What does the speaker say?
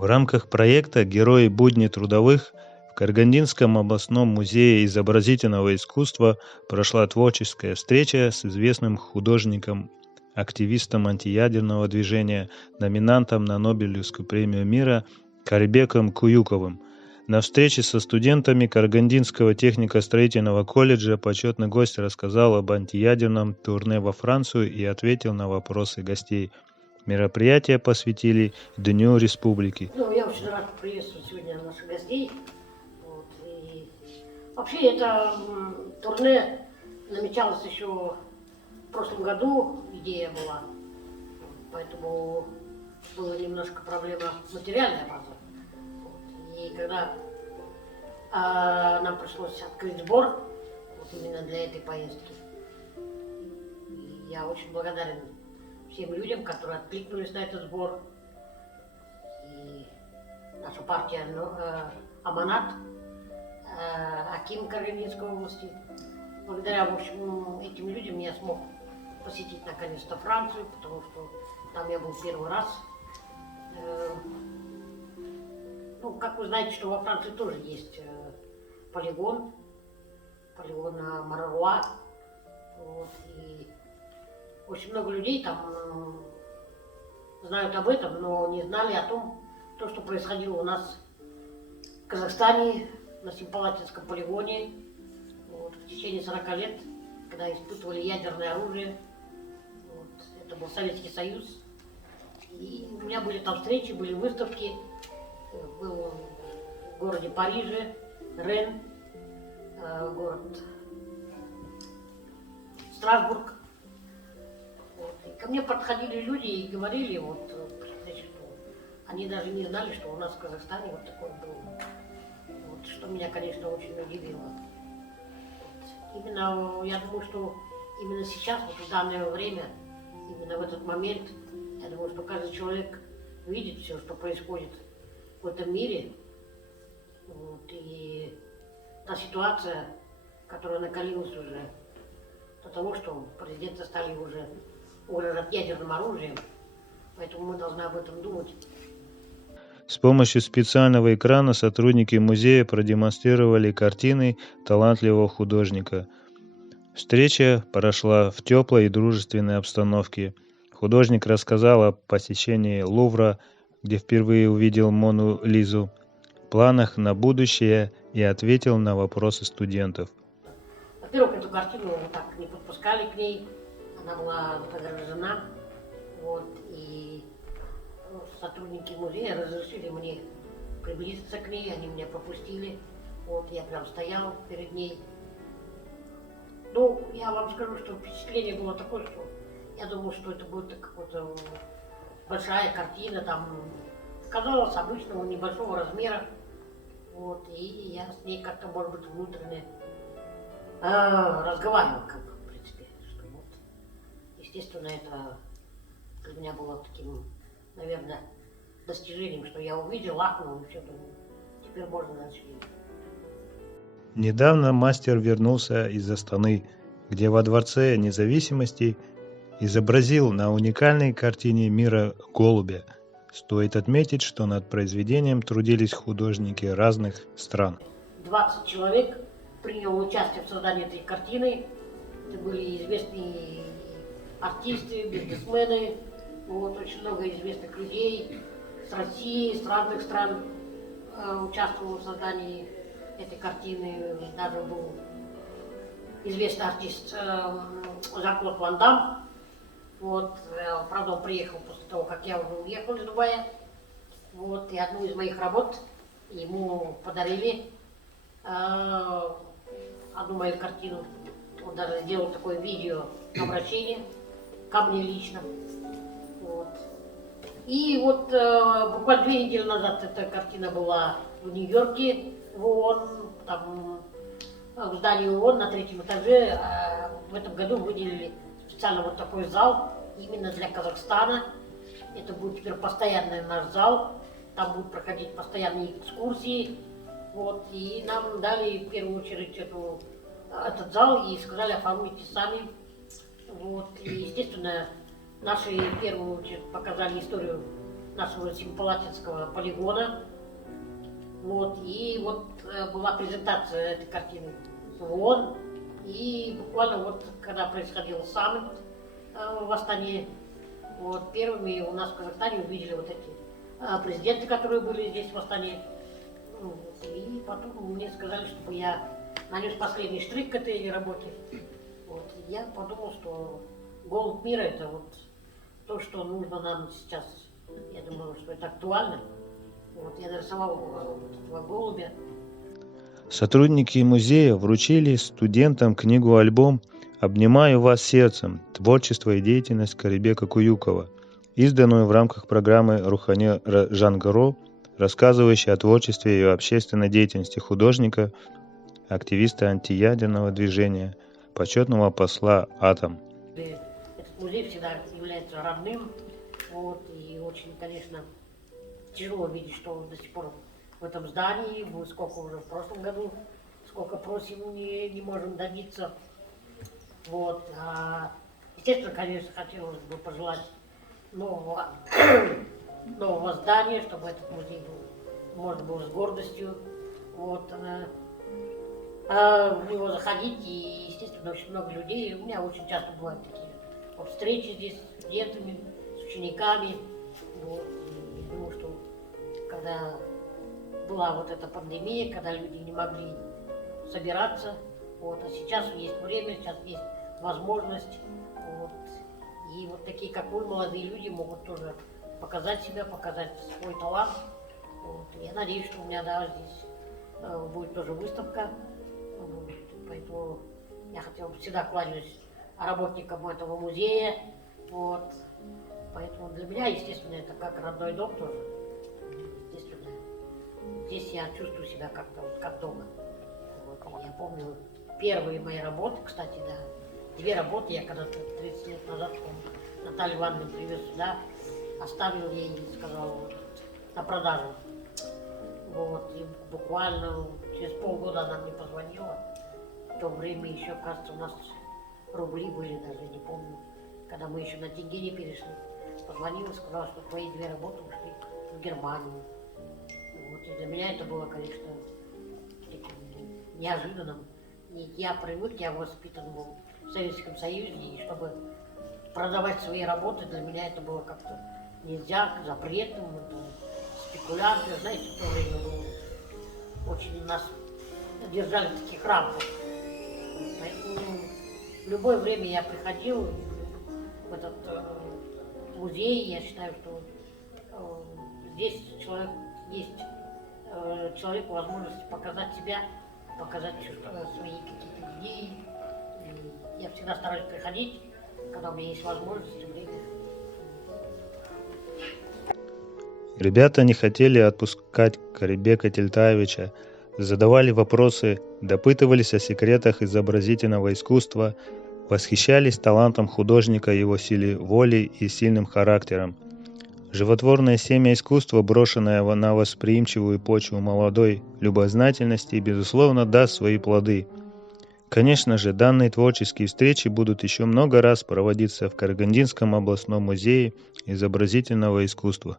В рамках проекта «Герои будни трудовых» в Карагандинском областном музее изобразительного искусства прошла творческая встреча с известным художником, активистом антиядерного движения, номинантом на Нобелевскую премию мира Карибеком Куюковым. На встрече со студентами Карагандинского технико-строительного колледжа почетный гость рассказал об антиядерном турне во Францию и ответил на вопросы гостей. Мероприятие посвятили Дню Республики. Я очень рад приветствовать сегодня наших гостей. И вообще это турне намечалось еще в прошлом году, идея была, поэтому была немножко проблема материальная база. И когда нам пришлось открыть сбор именно для этой поездки, я очень благодарен всем людям, которые откликнулись на этот сбор. И наша партия Аманат, Аким Карагандинской области. Благодаря, в общем, этим людям я смог посетить наконец-то Францию, потому что там я был первый раз. Как вы знаете, что во Франции тоже есть полигон Маруа. И очень много людей там знают об этом, но не знали о том, что происходило у нас в Казахстане, на Семипалатинском полигоне в течение 40 лет, когда испытывали ядерное оружие. Это был Советский Союз. И у меня были там встречи, были выставки. Был в городе Париже, Рен, город Страсбург. И ко мне подходили люди и говорили, что они даже не знали, что у нас в Казахстане вот такое было. Что меня, конечно, очень удивило. Именно, я думаю, что именно сейчас, в данное время, именно в этот момент, я думаю, что каждый человек видит все, что происходит в этом мире. И та ситуация, которая накалилась уже до того, что президенты стали уже угрожать ядерным оружием, поэтому мы должны об этом думать. С помощью специального экрана сотрудники музея продемонстрировали картины талантливого художника. Встреча прошла в теплой и дружественной обстановке. Художник рассказал о посещении Лувра, где впервые увидел Мону Лизу, планах на будущее и ответил на вопросы студентов. Во-первых, эту картину так не подпускали к ней, она была заграждена, и сотрудники музея разрешили мне приблизиться к ней, они меня пропустили, я прям стоял перед ней. Я вам скажу, что впечатление было такое, что я думал, что это будет какая-то большая картина, там, казалось, обычного небольшого размера, и я с ней как-то, может быть, внутренне разговаривал, в принципе, что естественно, это для меня было таким, наверное, достижением, что я увидел, ахнул, и все, думаю, теперь можно дальше идти. Недавно мастер вернулся из Астаны, где во Дворце независимости изобразил на уникальной картине мира голубя. Стоит отметить, что над произведением трудились художники разных стран. 20 человек приняло участие в создании этой картины. Это были известные артисты, бизнесмены, очень много известных людей с России, с разных стран участвовало в создании этой картины. Даже был известный артист Жан-Клод Ван Дам. Правда, он приехал после того, как я уже уехал из Дубая. И одну из моих работ ему подарили, одну мою картину. Он даже сделал такое видео обращение ко мне лично. И буквально 2 недели назад эта картина была в Нью-Йорке, в ООН, там, в здании ООН на 3-м этаже. В этом году выделили специально такой зал именно для Казахстана. Это будет теперь постоянный наш зал, там будут проходить постоянные экскурсии. И нам дали в первую очередь этот зал и сказали, оформите сами. И, естественно, наши в первую очередь показали историю нашего Семипалатинского полигона. Вот, и вот была презентация этой картины в ООН. И буквально вот когда происходил саммит в Астане, вот первыми у нас в Казахстане увидели вот эти президенты, которые были здесь в Астане. И потом мне сказали, чтобы я нанес последний штрих к этой работе. Вот, и я подумал, что голубь мира — это вот то, что нужно нам сейчас. Я думаю, что это актуально. Вот, я нарисовал вот этого голубя. Сотрудники музея вручили студентам книгу-альбом «Обнимаю вас сердцем. Творчество и деятельность Карибека Куюкова», изданную в рамках программы Рухани Жангаро, рассказывающей о творчестве и общественной деятельности художника, активиста антиядерного движения, почетного посла «Атом». Этот музей всегда является родным. Вот, и очень, конечно, тяжело видеть, что до сих пор в этом здании, мы сколько уже в прошлом году, сколько просим, не можем добиться. Вот. Естественно, конечно, хотелось бы пожелать нового здания, чтобы этот музей был, можно было с гордостью вот, в него заходить. И, естественно, очень много людей. У меня очень часто бывают такие вот встречи здесь с студентами, с учениками. Вот. И я думаю, что когда была вот эта пандемия, когда люди не могли собираться, вот, а сейчас есть время, сейчас есть возможность, вот, и вот такие, как вы, молодые люди, могут тоже показать себя, показать свой талант. Вот. Я надеюсь, что у меня, да, здесь будет тоже выставка, вот, поэтому я хотел всегда кланяюсь работникам этого музея, вот, поэтому для меня, естественно, это как родной дом тоже. Здесь я чувствую себя как-то вот, как дома. Вот. Я помню первые мои работы, кстати, да, 2 работы я когда-то 30 лет назад, Наталью Ивановну привез сюда, оставил ей и сказал вот, на продажу. Вот. И буквально через полгода она мне позвонила. В то время еще, кажется, у нас рубли были, даже не помню, когда мы еще на тенге не перешли. Позвонила, сказала, что твои 2 работы ушли в Германию. Вот, и для меня это было, конечно, неожиданным. Я привык, я воспитан был в Советском Союзе, и чтобы продавать свои работы, для меня это было как-то нельзя, запретным, это спекулянты, знаете, в то время было очень нас держали в таких рамках. Поэтому в любое время я приходил в этот музей, я считаю, что здесь человек есть человеку возможность показать себя, показать свои какие-то идеи. И я всегда стараюсь приходить, когда у меня есть возможность и время. Ребята не хотели отпускать Карибека Тельтаевича, задавали вопросы, допытывались о секретах изобразительного искусства, восхищались талантом художника, его силе воли и сильным характером. Животворное семя искусства, брошенное на восприимчивую почву молодой любознательности, безусловно, даст свои плоды. Конечно же, данные творческие встречи будут еще много раз проводиться в Карагандинском областном музее изобразительного искусства.